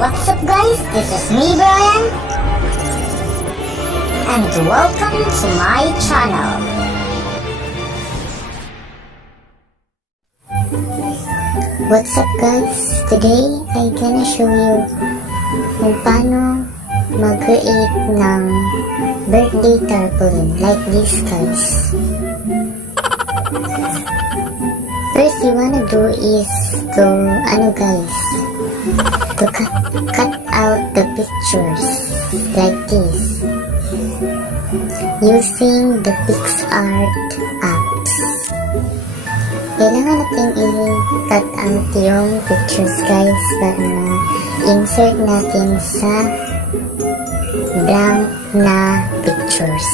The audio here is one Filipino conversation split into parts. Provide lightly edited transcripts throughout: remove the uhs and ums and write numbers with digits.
What's up guys, this is me Brian and welcome to my channel. What's up guys, today I'm gonna show you kung paano mag-create ng birthday tarpaulin like this guys. First you wanna do is to cut out the pictures like this using the Picsart apps. Kailangan natin i-cut out yung pictures guys para insert natin sa blank na pictures.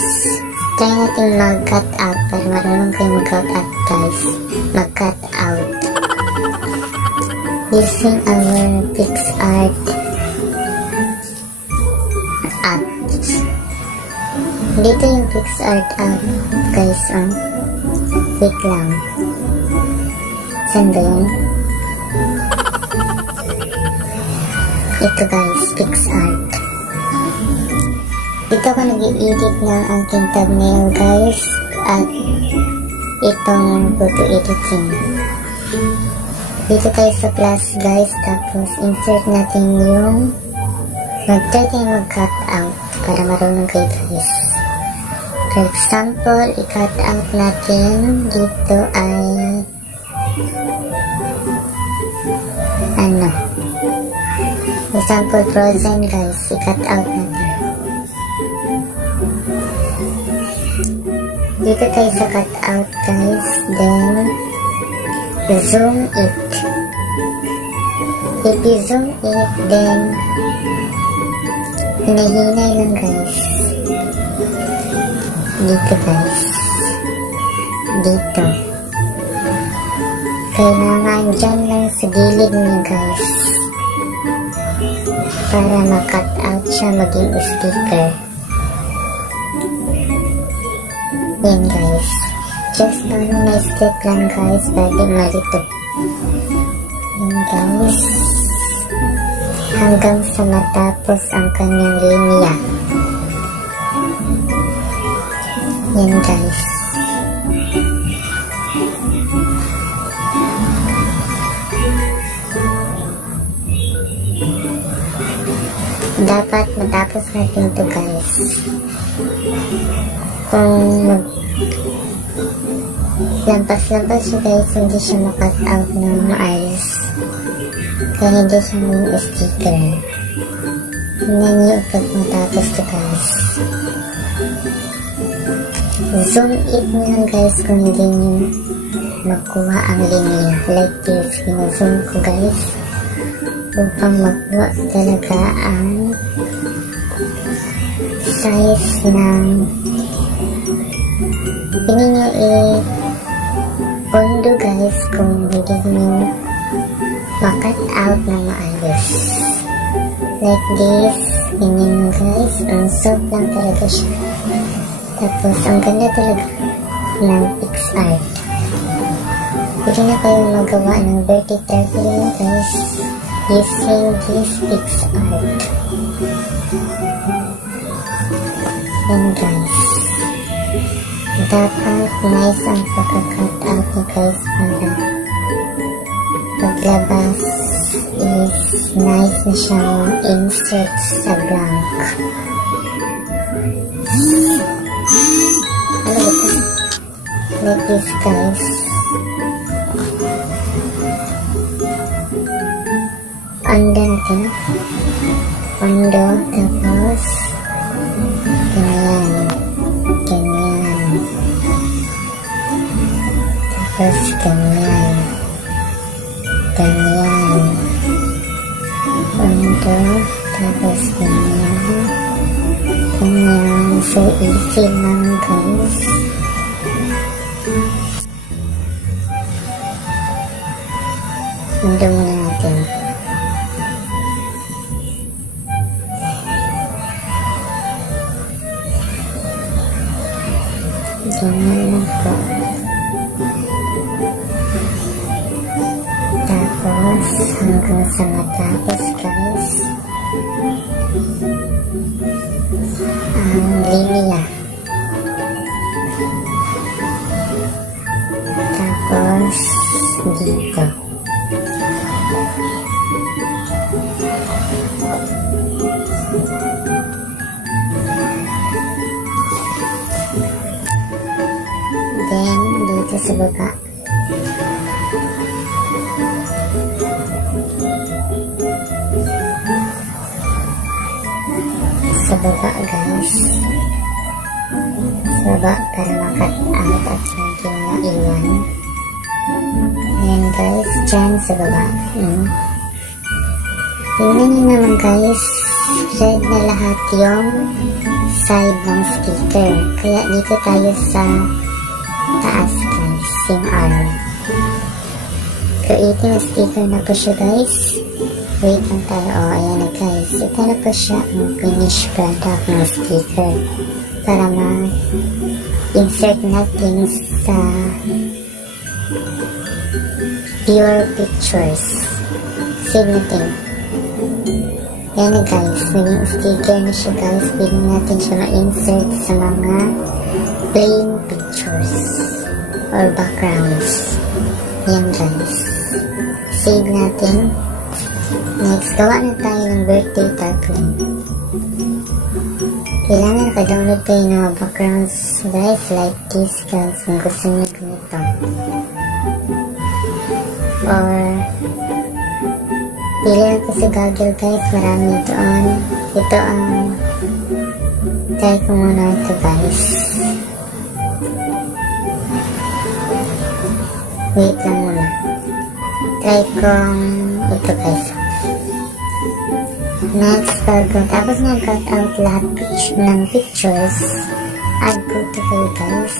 Try natin mag-cut out para marunong kayo mag-cut out guys. Mag-cut out using our Picsart apps. Dito yung Picsart app guys. Wait lang. Saan ba yun? Ito guys, Picsart. Dito ako nag-i-edit ng aking thumbnail guys at itong photo editing. Dito tayo sa plus guys, tapos insert natin yung mag-try tayo mag-cut out para marunong kayo guys. For example, i-cut out natin dito ay example frozen guys, i-cut out natin. Dito tayo sa cut out guys, then zoom it. If you zoom it, then hinahinay lang guys. Dito guys. Dito. Kailangan dyan lang sa gilid niya guys. Para ma-cut out siya maging sticker. Yan guys. Just my step lang guys, bago malito. Yan guys. Hanggang sa matapos ang kanyang linya. Yan guys. Dapat matapos natin ito guys. Kung lampas-lampas siya guys, hindi siya makat out ng maayos. Kaya hindi siya maging sticker. Tingnan niyo pag matapos ito guys. Zoom it nyo lang guys kung hindi nyo makuha ang linya. Like this, pina-zoom ko guys upang makuha talaga ang size ng pinin nyo pondo guys kung hindi nyo makat out na maayos. Like this, pinin nyo guys, ang soft lang talaga siya. Tapos ang ganda talaga ng Picsart. Pwede na kayo magawa ng birthday tarpaulin guys using this Picsart. Yan guys. Dapat nice ang pagka-cut out nyo guys para paglabas is nice na siyang insert sa blank. Like this guys. Panda natin. Panda, tapos ganyan. Ganyan. Tapos ganyan. Ganyan. Panda, tapos ganyan. Ganyan. So easy lang guys. Mundo muna natin. Ganyan lang po. Tapos hanggang sa matapos guys, ang linya. Tapos dito. Then dito sa baba. Sa baba guys, sa baba para makat out at hindi maiwan. Ayan guys, dyan sa baba. Tingnan nyo naman guys, red na lahat yung side ng sticker, kaya dito tayo sa taas guys, yung arrow. Creating a sticker na po siya guys. Wait lang tayo. Ayan na guys. Ito na po siya ang finished product ng sticker. Para ma-insert natin sa pure pictures. Save natin. Ayan na guys. Naging sticker na siya guys. Pwede natin siya ma-insert sa mga plain pictures or backgrounds. Ayan guys. Save natin. Next, gawa na tayo ng birthday tarpaulin. Kailangan naka-download kayo ng mga backgrounds guys, like this guys, kung gusto nyo ganito. Or pili lang ko sa Google guys, marami doon. Ito ang try ko muna ito guys. Wait lang muna. Try kong ito guys. Next, tapos nag-cut out lahat ng pictures, add photo kayo guys.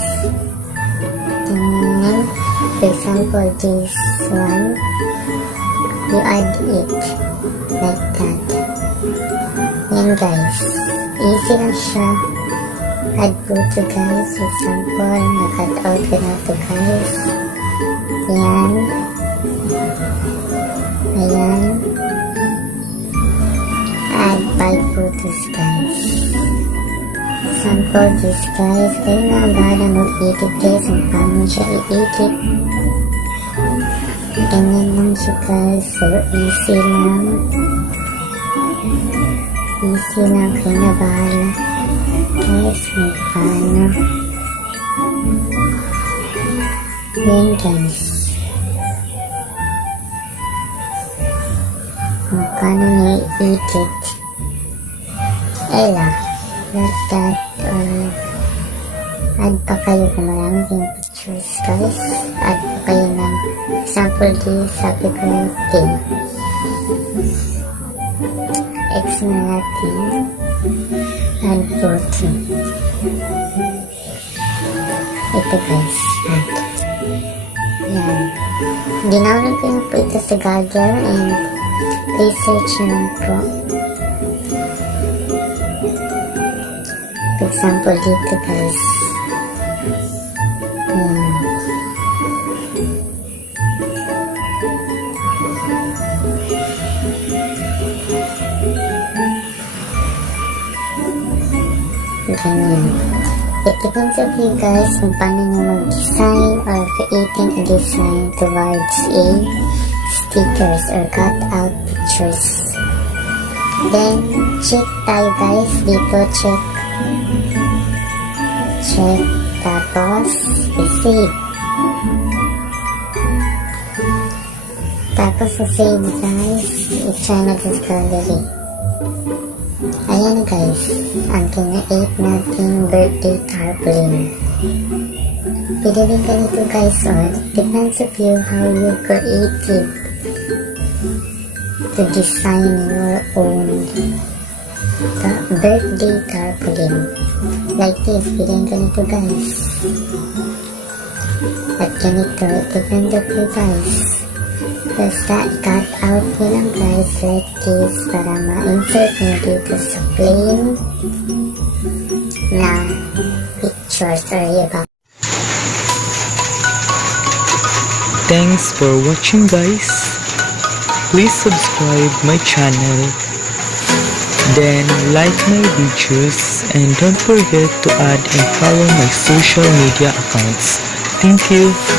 And for example, this one, you add it like that. Yan guys, easy lang siya. Add photo guys. For example, nag-cut out ko na ito guys. Yan. Ayan. Add 5 photos guys. Sample this guys. Kayo na ang bahala mag-edit guys. Ang paano siya i-edit. Ganyan lang siya guys. So easy lang. Easy lang. Kayo na bahala guys. Ang paano. Yan guys. Ang paano niya i-edit. Ella, like that, add pa kayo kung marami kayong pictures guys. Add pa kayo ng example this, happy birthday. X na natin. Add photo. Ito guys, add. Yan. Ginawin ko na po ito sa Google and research na po. For example, dito guys. Ayan. Ganyan. It depends on you guys kung paano nyo mag-design or creating a design towards a stickers or cut out pictures. Then, check tayo guys. Dito, check. Tapos i-save. Tapos i-save guys, i-try natin sa gallery. Ayan guys, ang kina-8 natin birthday tarpaulin. Pwede din ganito guys, or depends of you how you creative to design your own birthday tarpaulin. Like this, pwede din ganito guys. At ganito, depends of you guys. Basta cut out nyo lang guys like this para ma-insert nyo dito sa plain na pictures or iba. Thanks for watching guys. please subscribe my channel, then like my videos, and don't forget to add and follow my social media accounts. Thank you.